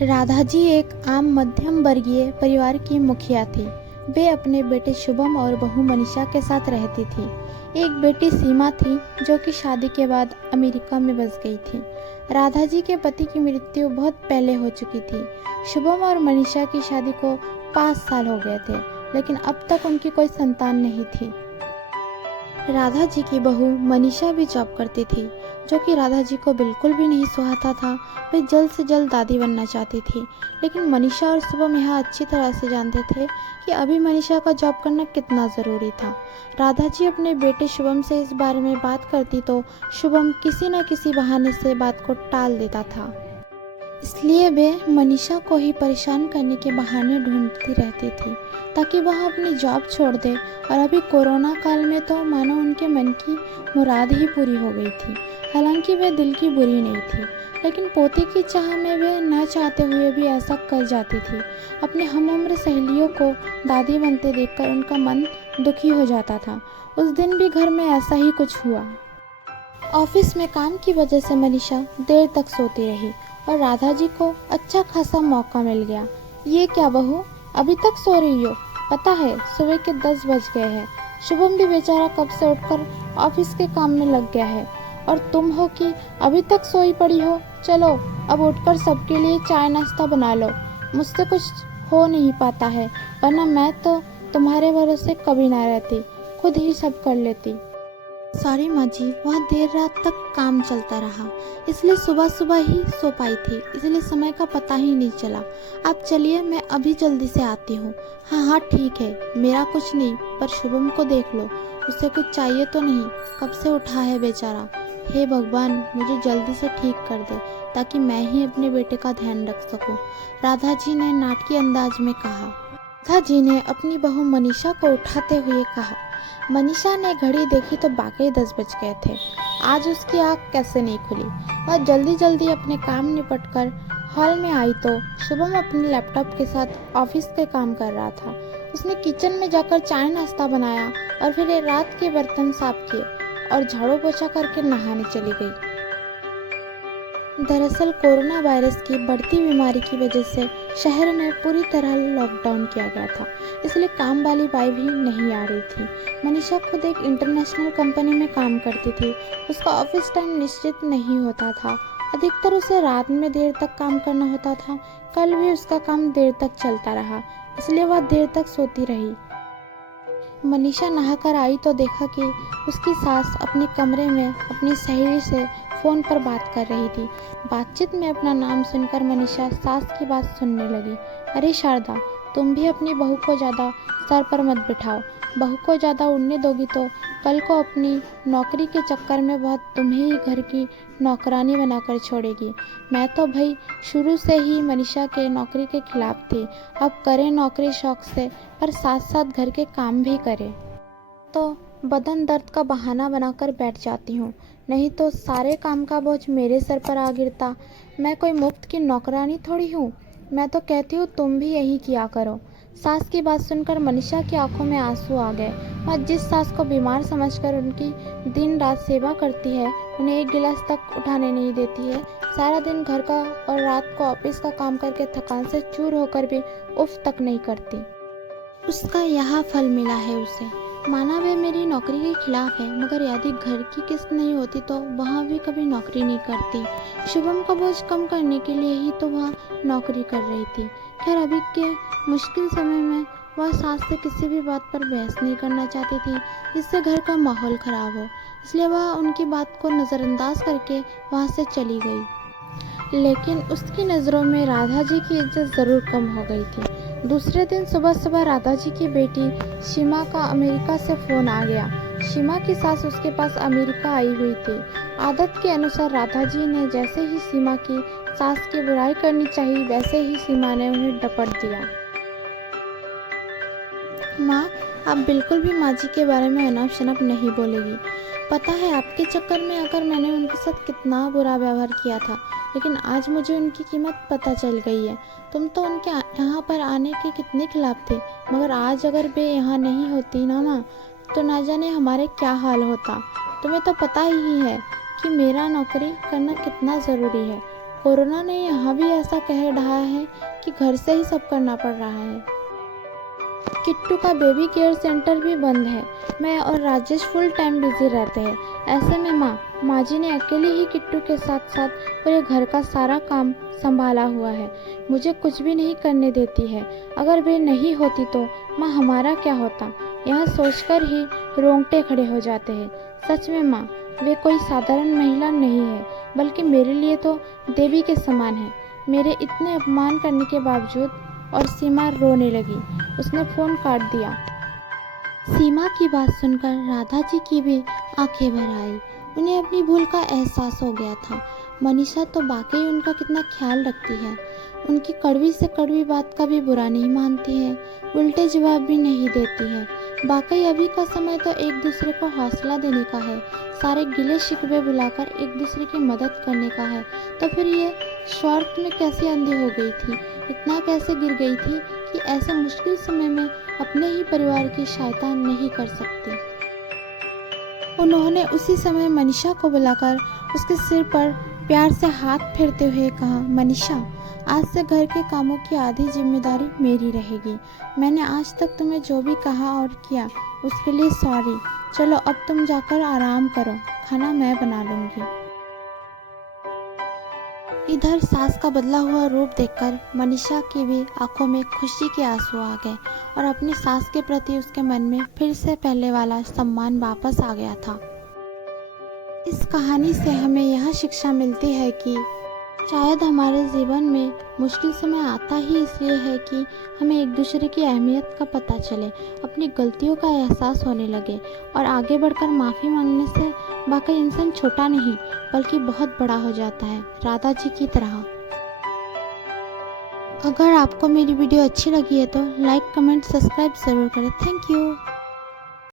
राधा जी एक आम मध्यम वर्गीय परिवार की मुखिया थी। वे अपने बेटे शुभम और बहू मनीषा के साथ रहती थी। एक बेटी सीमा थी जो कि शादी के बाद अमेरिका में बस गई थी। राधा जी के पति की मृत्यु बहुत पहले हो चुकी थी। शुभम और मनीषा की शादी को 5 साल हो गए थे, लेकिन अब तक उनकी कोई संतान नहीं थी। राधा जी की बहू मनीषा भी जॉब करती थी, जो कि राधा जी को बिल्कुल भी नहीं सुहाता था। वे जल्द से जल्द दादी बनना चाहती थी, लेकिन मनीषा और शुभम यह अच्छी तरह से जानते थे कि अभी मनीषा का जॉब करना कितना ज़रूरी था। राधा जी अपने बेटे शुभम से इस बारे में बात करती तो शुभम किसी न किसी बहाने से बात को टाल देता था। इसलिए वे मनीषा को ही परेशान करने के बहाने ढूंढती रहती थी ताकि वह अपनी जॉब छोड़ दे। और अभी कोरोना काल में तो मानो उनके मन की मुराद ही पूरी हो गई थी। हालांकि वे दिल की बुरी नहीं थी, लेकिन पोते की चाह में वे न चाहते हुए भी ऐसा कर जाती थी। अपनी हमउम्र सहेलियों को दादी बनते देखकर उनका मन दुखी हो जाता था। उस दिन भी घर में ऐसा ही कुछ हुआ। ऑफिस में काम की वजह से मनीषा देर तक सोती रही और राधा जी को अच्छा खासा मौका मिल गया। ये क्या बहू, अभी तक सो रही हो? पता है सुबह के 10 बज गए हैं। शुभम भी बेचारा कब से उठकर ऑफिस के काम में लग गया है और तुम हो कि अभी तक सोई पड़ी हो। चलो अब उठकर सबके लिए चाय नाश्ता बना लो। मुझसे कुछ हो नहीं पाता है, वरना मैं तो तुम्हारे भरोसे कभी ना रहती, खुद ही सब कर लेती। सॉरी माँ जी, वह देर रात तक काम चलता रहा, इसलिए सुबह सुबह ही सो पाई थी, इसलिए समय का पता ही नहीं चला। आप चलिए, मैं अभी जल्दी से आती हूँ। हाँ हाँ ठीक है, मेरा कुछ नहीं, पर शुभम को देख लो, उसे कुछ चाहिए तो नहीं? कब से उठा है बेचारा। हे भगवान, मुझे जल्दी से ठीक कर दे ताकि मैं ही अपने बेटे का ध्यान रख सकूं, राधा जी ने नाटकीय अंदाज में कहा। राधा जी ने अपनी बहू मनीषा को उठाते हुए कहा। मनीषा ने घड़ी देखी तो वाकई 10 बज गए थे। आज उसकी आँख कैसे नहीं खुली। वह जल्दी जल्दी अपने काम निपटकर हॉल में आई तो शुभम अपने लैपटॉप के साथ ऑफिस के काम कर रहा था। उसने किचन में जाकर चाय नाश्ता बनाया और फिर रात के बर्तन साफ किए और झाड़ू पोछा करके नहाने चली गई। दरअसल कोरोना वायरस की बढ़ती बीमारी की वजह से शहर में पूरी तरह लॉकडाउन किया गया था, इसलिए काम वाली बाई भी नहीं आ रही थी। मनीषा खुद एक इंटरनेशनल कंपनी में काम करती थी। उसका ऑफिस टाइम निश्चित नहीं होता था, अधिकतर उसे रात में देर तक काम करना होता था। कल भी उसका काम देर तक चलता रहा, इसलिए वह देर तक सोती रही। मनीषा नहाकर आई तो देखा कि उसकी सास अपने कमरे में अपनी सहेली से फ़ोन पर बात कर रही थी। बातचीत में अपना नाम सुनकर मनीषा सास की बात सुनने लगी। अरे शारदा, तुम भी अपनी बहू को ज़्यादा सर पर मत बिठाओ। बहू को ज़्यादा उड़ने दोगी तो कल को अपनी नौकरी के चक्कर में वह तुम्हें ही घर की नौकरानी बनाकर छोड़ेगी। मैं तो भाई शुरू से ही मनीषा के नौकरी के खिलाफ थी। अब करे नौकरी शौक से, पर साथ साथ घर के काम भी करे तो बदन दर्द का बहाना बनाकर बैठ जाती हूँ, नहीं तो सारे काम का बोझ मेरे सर पर आ गिरता। मैं कोई मुफ्त की नौकरानी थोड़ी हूँ। मैं तो कहती हूँ तुम भी यही किया करो। सास की बात सुनकर मनीषा की आंखों में आंसू आ गए। वह जिस सास को बीमार समझकर उनकी दिन रात सेवा करती है, उन्हें एक गिलास तक उठाने नहीं देती है, सारा दिन घर का और रात को ऑफिस का काम करके थकान से चूर होकर भी उफ तक नहीं करती, उसका यह फल मिला है उसे। माना वे मेरी नौकरी के खिलाफ है, मगर यदि घर की किस्त नहीं होती तो वह भी कभी नौकरी नहीं करती। शुभम का बोझ कम करने के लिए ही तो वह नौकरी कर रही थी। खैर अभी के मुश्किल समय में वह सास से किसी भी बात पर बहस नहीं करना चाहती थी जिससे घर का माहौल खराब हो, इसलिए वह उनकी बात को नज़रअंदाज करके वहाँ से चली गई। लेकिन उसकी नज़रों में राधा जी की इज्जत ज़रूर कम हो गई थी। दूसरे दिन सुबह सुबह राधा जी की बेटी सीमा का अमेरिका से फ़ोन आ गया। सीमा की सास उसके पास अमेरिका आई हुई थी। आदत के अनुसार राधा जी ने जैसे ही सीमा की सास की बुराई करनी चाहिए, वैसे ही सीमा ने उन्हें डपट दिया। माँ, आप बिल्कुल भी माँ जी के बारे में अनाप शनाप नहीं बोलेगी। पता है आपके चक्कर में आकर मैंने उनके साथ कितना बुरा व्यवहार किया था, लेकिन आज मुझे उनकी कीमत पता चल गई है। तुम तो उनके यहाँ पर आने के कितने खिलाफ थे, मगर आज अगर वे यहाँ नहीं होती ना माँ, तो ना जाने हमारे क्या हाल होता। तुम्हें तो पता ही है कि मेरा नौकरी करना कितना ज़रूरी है, कोरोना ने यहाँ भी ऐसा कह ढाया है कि घर से ही सब करना पड़ रहा है। किट्टू का बेबी केयर सेंटर भी बंद है। मैं और राजेश फुल टाइम बिजी रहते हैं। ऐसे में माँ जी ने अकेले ही किट्टू के साथ साथ पूरे घर का सारा काम संभाला हुआ है। मुझे कुछ भी नहीं करने देती है। अगर वे नहीं होती तो माँ हमारा क्या होता, यह सोचकर ही रोंगटे खड़े हो जाते हैं। सच में माँ, वे कोई साधारण महिला नहीं है, बल्कि मेरे लिए तो देवी के समान है। मेरे इतने अपमान करने के बावजूद। और सीमा रोने लगी। उसने फ़ोन काट दिया। सीमा की बात सुनकर राधा जी की भी आंखें भर आई। उन्हें अपनी भूल का एहसास हो गया था। मनीषा तो वाकई उनका कितना ख्याल रखती है। उनकी कड़वी से कड़वी बात का भी बुरा नहीं मानती है, उल्टे जवाब भी नहीं देती है। वाकई अभी का समय तो एक दूसरे को हौसला देने का है, सारे गिले शिकवे बुलाकर एक दूसरे की मदद करने का है। तो फिर ये स्वार्थ में कैसे अंधी हो गई थी, इतना कैसे गिर गई थी कि ऐसे मुश्किल समय में अपने ही परिवार की सहायता नहीं कर सकती। उन्होंने उसी समय मनीषा को बुलाकर उसके सिर पर प्यार से हाथ फेरते हुए कहा, मनीषा, आज से घर के कामों की आधी जिम्मेदारी मेरी रहेगी। मैंने आज तक तुम्हें जो भी कहा और किया उसके लिए सॉरी। चलो अब तुम जाकर आराम करो, खाना मैं बना लूँगी। इधर सास का बदला हुआ रूप देखकर मनीषा की भी आंखों में खुशी के आंसू आ गए और अपनी सास के प्रति उसके मन में फिर से पहले वाला सम्मान वापस आ गया था। इस कहानी से हमें यह शिक्षा मिलती है कि शायद हमारे जीवन में मुश्किल समय आता ही इसलिए है कि हमें एक दूसरे की अहमियत का पता चले, अपनी गलतियों का एहसास होने लगे और आगे बढ़कर माफ़ी मांगने से वाकई इंसान छोटा नहीं बल्कि बहुत बड़ा हो जाता है, राधा जी की तरह। अगर आपको मेरी वीडियो अच्छी लगी है तो लाइक, कमेंट, सब्सक्राइब ज़रूर करें। Thank you.